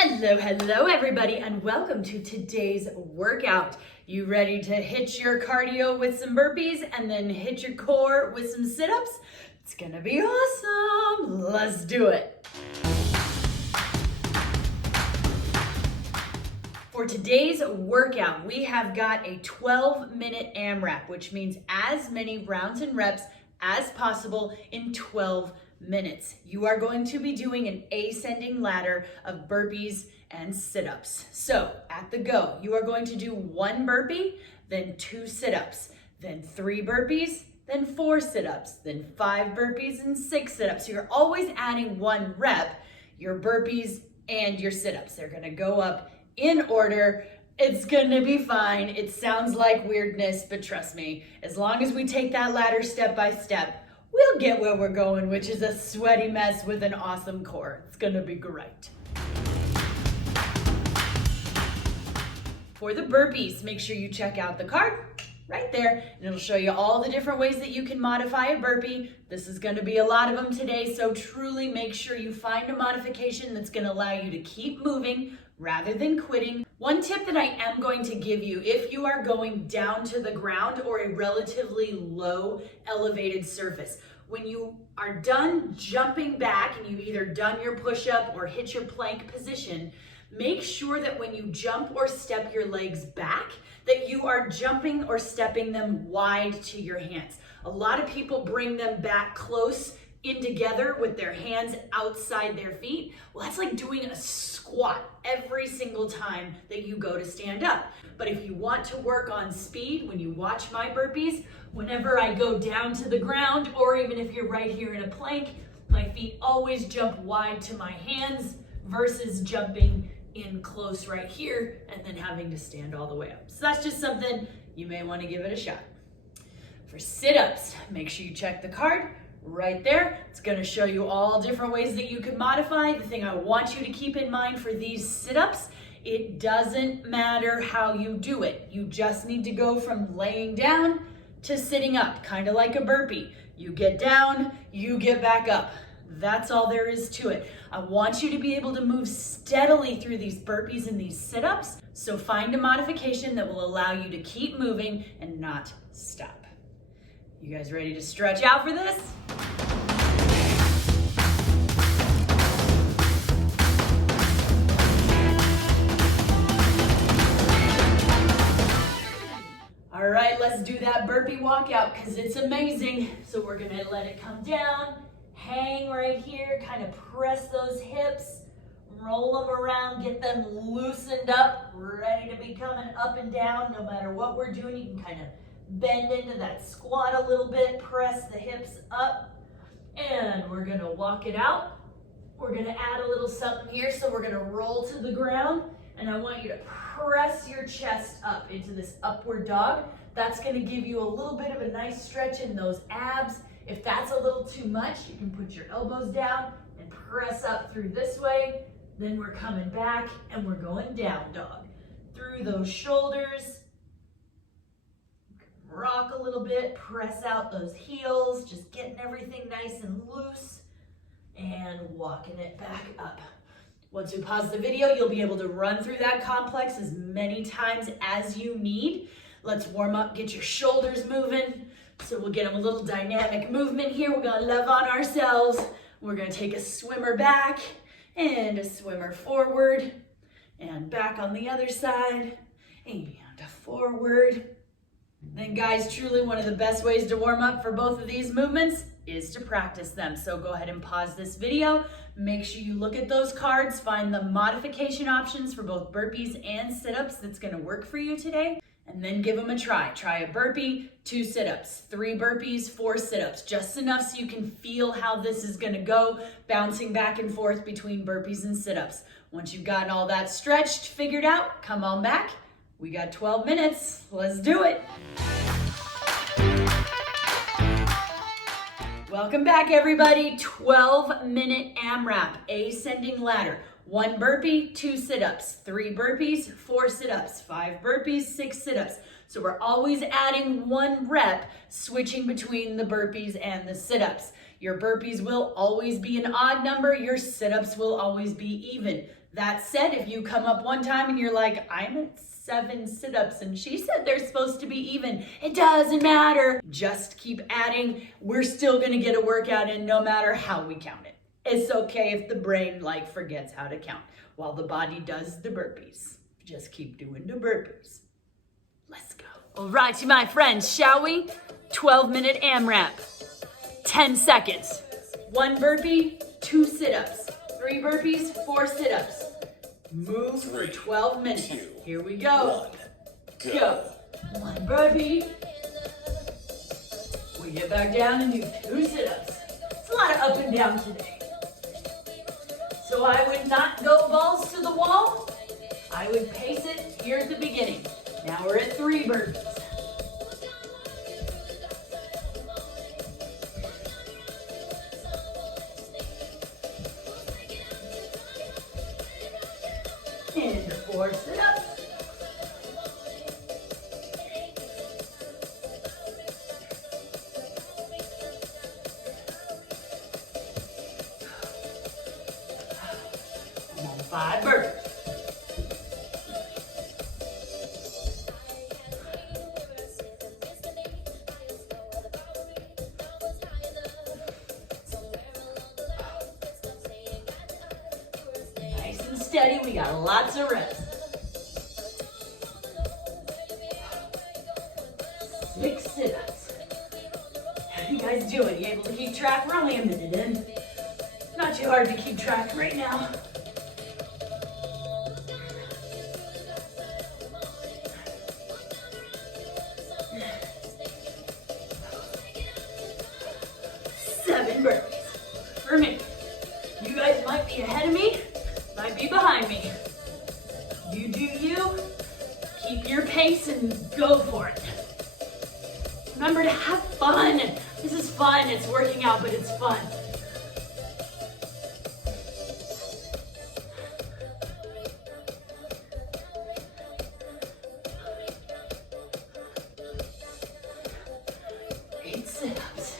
Hello everybody, and welcome to today's workout. You ready to hit your cardio with some burpees and then hit your core with some sit-ups? It's gonna be awesome. Let's do it. For today's workout, we have got a 12-minute AMRAP, which means as many rounds and reps as possible in 12 minutes. You are going to be doing an ascending ladder of burpees and sit-ups. So at the go, you are going to do 1 burpee, then 2 sit-ups, then 3 burpees, then 4 sit-ups, then 5 burpees and 6 sit-ups. So you're always adding 1 rep, your burpees and your sit-ups. They're gonna go up in order. It's gonna be fine. It sounds like weirdness, but trust me, as long as we take that ladder step by step, we'll get where we're going, which is a sweaty mess with an awesome core. It's gonna be great. For the burpees, make sure you check out the card right there, and it'll show you all the different ways that you can modify a burpee. This is gonna be a lot of them today, so truly make sure you find a modification that's gonna allow you to keep moving rather than quitting. One tip that I am going to give you, if you are going down to the ground or a relatively low elevated surface, when you are done jumping back and you've either done your push-up or hit your plank position, make sure that when you jump or step your legs back, that you are jumping or stepping them wide to your hands. A lot of people bring them back close in together with their hands outside their feet. Well, that's like doing a squat every single time that you go to stand up. But if you want to work on speed, when you watch my burpees, whenever I go down to the ground, or even if you're right here in a plank, my feet always jump wide to my hands versus jumping in close right here and then having to stand all the way up. So that's just something you may want to give it a shot. For sit-ups, make sure you check the card right there. It's going to show you all different ways that you can modify. The thing I want you to keep in mind for these sit-ups, it doesn't matter how you do it. You just need to go from laying down to sitting up, kind of like a burpee. You get down, you get back up. That's all there is to it. I want you to be able to move steadily through these burpees and these sit-ups. So find a modification that will allow you to keep moving and not stop. You guys ready to stretch out for this? All right, let's do that burpee walkout because it's amazing. So we're gonna let it come down, hang right here, kind of press those hips, roll them around, get them loosened up, ready to be coming up and down. No matter what we're doing, you can kind of bend into that squat a little bit, press the hips up, and we're gonna walk it out. We're gonna add a little something here, so we're gonna roll to the ground, and I want you to press your chest up into this upward dog. That's gonna give you a little bit of a nice stretch in those abs. If that's a little too much, you can put your elbows down and press up through this way. Then we're coming back and we're going down dog. Through those shoulders. Rock a little bit, press out those heels, just getting everything nice and loose and walking it back up. Once we pause the video, you'll be able to run through that complex as many times as you need. Let's warm up, get your shoulders moving. So we'll get them a little dynamic movement here. We're gonna love on ourselves. We're gonna take a swimmer back and a swimmer forward and back on the other side and forward. Then guys, truly one of the best ways to warm up for both of these movements is to practice them. So go ahead and pause this video. Make sure you look at those cards, find the modification options for both burpees and sit-ups that's gonna work for you today, and then give them a try. Try a burpee, 2 sit-ups, 3 burpees, 4 sit-ups, just enough so you can feel how this is gonna go, bouncing back and forth between burpees and sit-ups. Once you've gotten all that stretched, figured out, come on back. We got 12 minutes, let's do it. Welcome back everybody, 12-minute AMRAP, ascending ladder. 1 burpee, 2 sit-ups, 3 burpees, 4 sit-ups, 5 burpees, 6 sit-ups. So we're always adding 1 rep, switching between the burpees and the sit-ups. Your burpees will always be an odd number, your sit-ups will always be even. That said, if you come up one time and you're like, I'm at 7 sit-ups and she said they're supposed to be even, it doesn't matter. Just keep adding. We're still gonna get a workout in no matter how we count it. It's okay if the brain forgets how to count while the body does the burpees. Just keep doing the burpees. Let's go. All righty, my friends, shall we? 12-minute AMRAP. 10 seconds. 1 burpee, 2 sit-ups. 3 burpees, 4 sit-ups. Move for 12 minutes. Here we go. Go. 1 burpee. We get back down and do 2 sit-ups. It's a lot of up and down today. So I would not go balls to the wall. I would pace it here at the beginning. Now we're at 3 burpees. And 4 sit-ups. Come on, 5 burpees. Steady, we got lots of rest. 6 sit-ups. How you guys doing? You able to keep track? We're only a minute in. Not too hard to keep track right now. Seven burpees for me. You guys might be ahead of me. Might be behind me. You do you. Keep your pace and go for it. Remember to have fun. This is fun. It's working out, but it's fun. Eight sit-ups.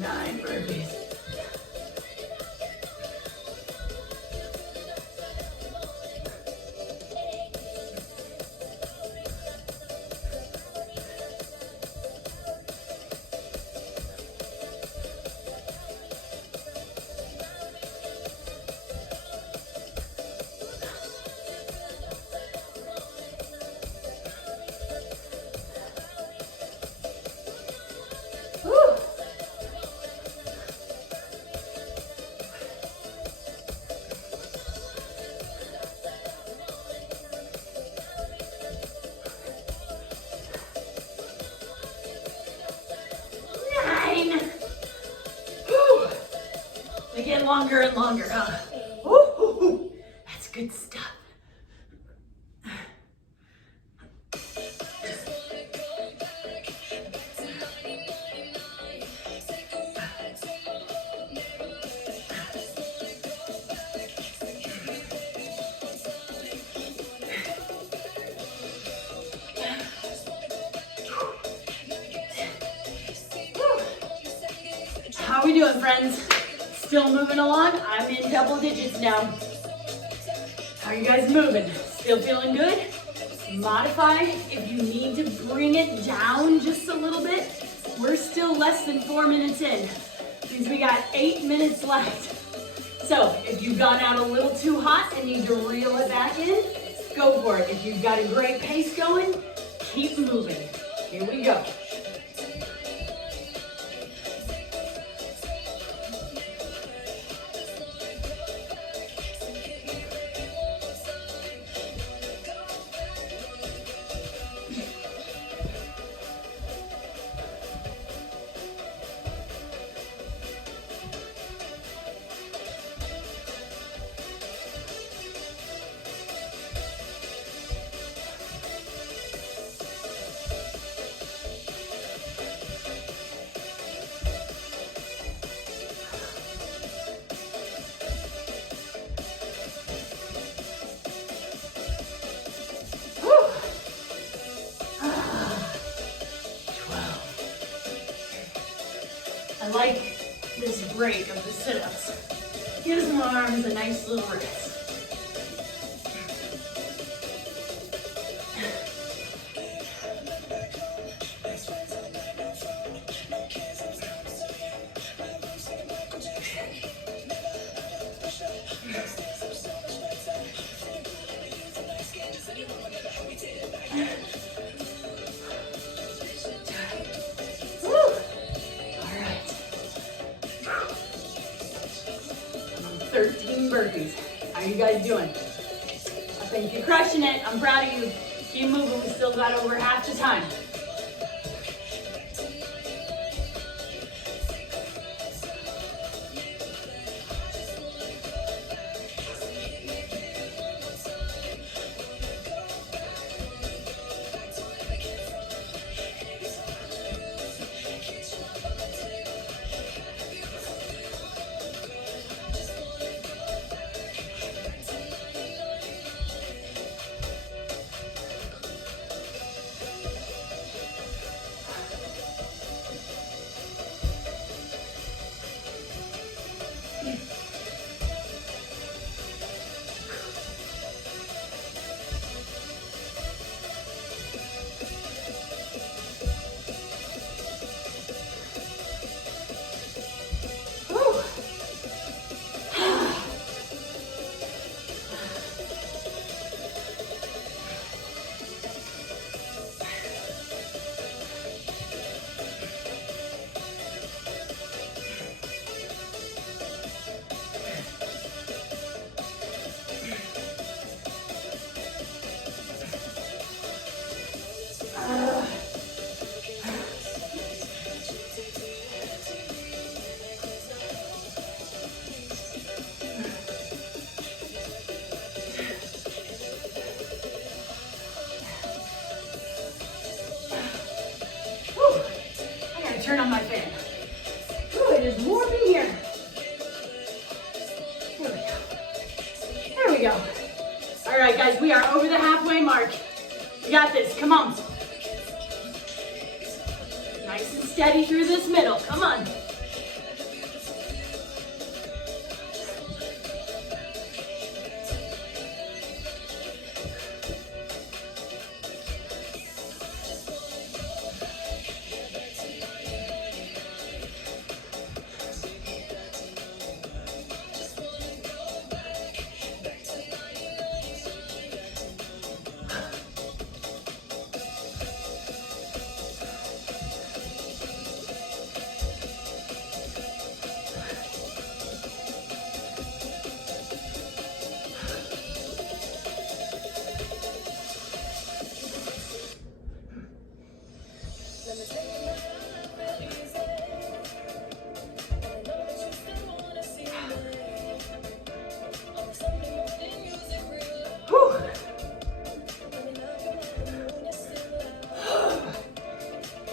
Nine burpees. They get longer and longer, huh? Woo-hoo-hoo. That's good stuff. How are we doing, friends? Still moving along? I'm in double digits now. How are you guys moving? Still feeling good? Modify if you need to bring it down just a little bit. We're still less than 4 minutes in. Means we got 8 minutes left. So if you've gone out a little too hot and need to reel it back in, go for it. If you've got a great pace going, keep moving. Here we go. I like this break of the sit-ups. Gives my arms a nice little rest. Woo! All right. 13 burpees. How you guys doing? I think you're crushing it. I'm proud of you. Keep moving. We still got over half the time. Turn on my fan. Ooh, it is warm in here. There we go. There we go. All right, guys, we are over the halfway mark. You got this. Come on. Nice and steady through this middle. Come on.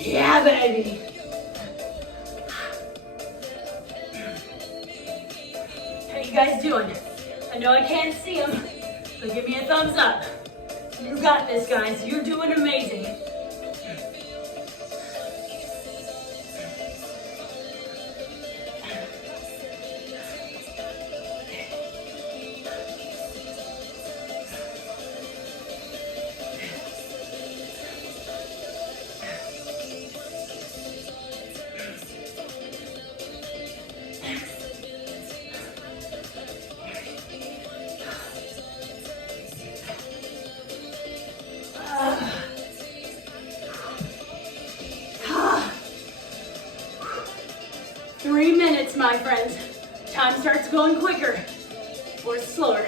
Yeah, baby. How you guys doing? I know I can't see them, but give me a thumbs up. You got this, guys. You're doing amazing. My friends, time starts going quicker or slower.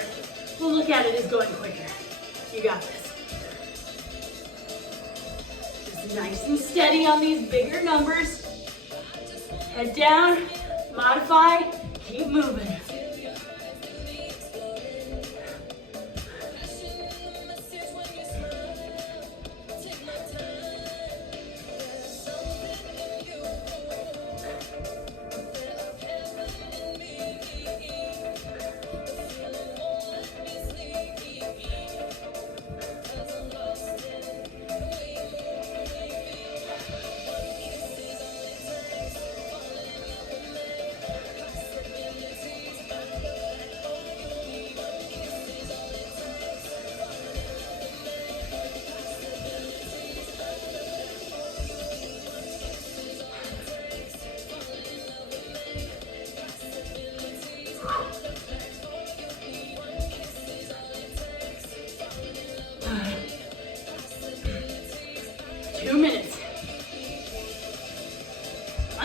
We'll look at it as going quicker. You got this. Just nice and steady on these bigger numbers. Head down, modify, keep moving.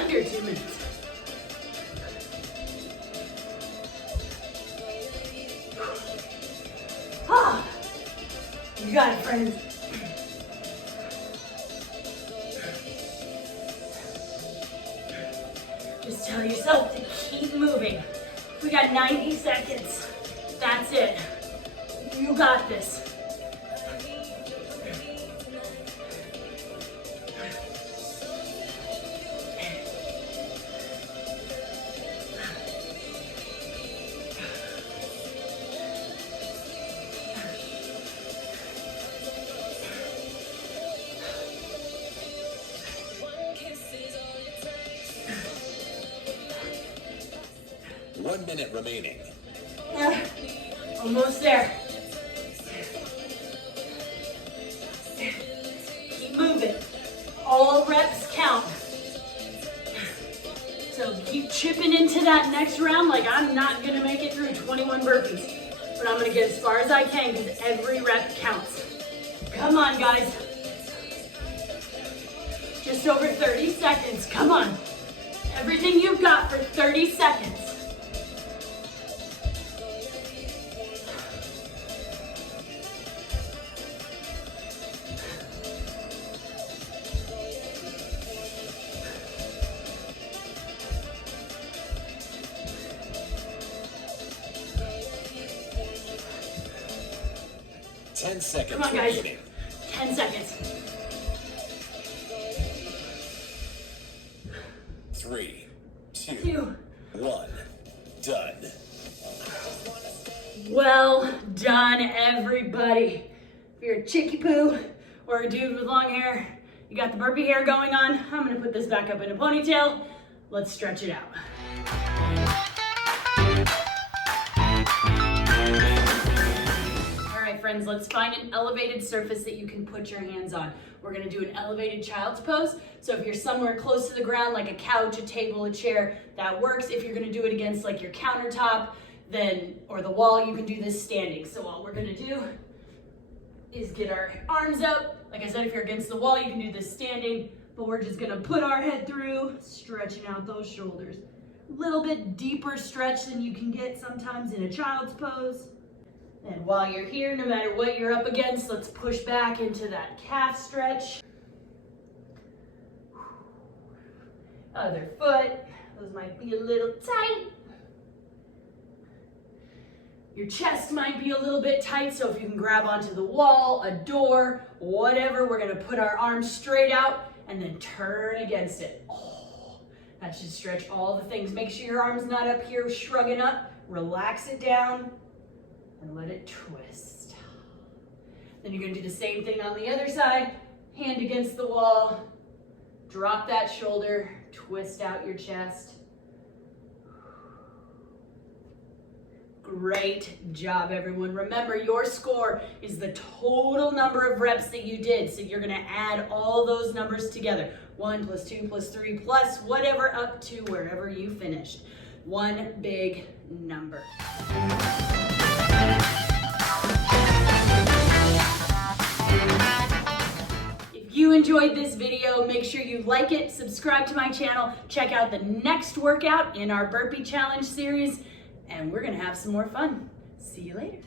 under 2 minutes. Ah, you got it, friends. Just tell yourself to keep moving. We got 90 seconds. That's it. You got this. One minute remaining. Almost there. Keep moving. All reps count. So keep chipping into that next round. Like, I'm not gonna make it through 21 burpees, but I'm gonna get as far as I can because every rep counts. Come on, guys. Just over 30 seconds. Come on. Everything you've got for 30 seconds. Ten seconds. Come on, guys. remaining. 10 seconds. 3, 2, 2. 1. Done. Well done, everybody. If you're a chickie poo or a dude with long hair, you got the burpee hair going on, I'm gonna put this back up in a ponytail. Let's stretch it out. All right, friends, let's find an elevated surface that you can put your hands on. We're gonna do an elevated child's pose. So if you're somewhere close to the ground, like a couch, a table, a chair, that works. If you're gonna do it against like your countertop, then, or the wall, you can do this standing. So all we're gonna do is get our arms up. Like I said, if you're against the wall, you can do this standing, but we're just gonna put our head through, stretching out those shoulders. A little bit deeper stretch than you can get sometimes in a child's pose. And while you're here, no matter what you're up against, let's push back into that calf stretch. Other foot, those might be a little tight. Your chest might be a little bit tight, so if you can grab onto the wall, a door, whatever, we're gonna put our arms straight out and then turn against it. Oh, that should stretch all the things. Make sure your arm's not up here shrugging up. Relax it down and let it twist. Then you're gonna do the same thing on the other side. Hand against the wall, drop that shoulder, twist out your chest. Great job, everyone. Remember, your score is the total number of reps that you did. So you're gonna add all those numbers together. 1 + 2 + 3 plus whatever up to wherever you finished. One big number. If you enjoyed this video, make sure you like it, subscribe to my channel, check out the next workout in our Burpee Challenge series, and we're gonna have some more fun. See you later.